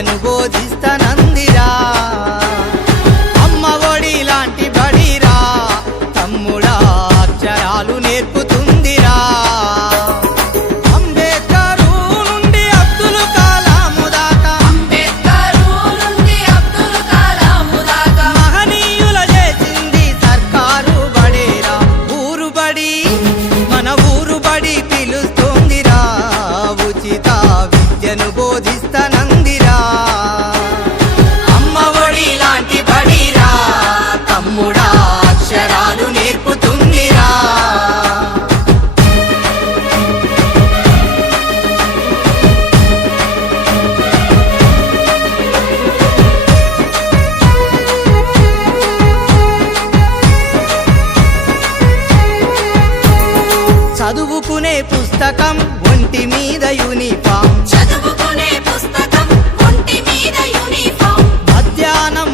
విద్యను బోధిస్తనందిరా అమ్మ ఒడి లాంటి బడిరా తమ్ముడా అక్షరాలు నేర్పుతుందిరా అంబేద్కరు నుండి అబ్దుల్ కలాము దాకా మహనీయుల చేసింది సర్కారు బడేరా ఊరు బడి మన ఊరు బడి పిలుస్తుందిరా ఉచిత విద్యను బోధిస్తనందిరా అమ్మ ఒడి లాంటి బడిరా తమ్ముడా అక్షరాలు నేర్పుతుందిరా చదువుకునే పుస్తకం ఒంటి మీద యూనిఫామ్ మధ్యాహ్నం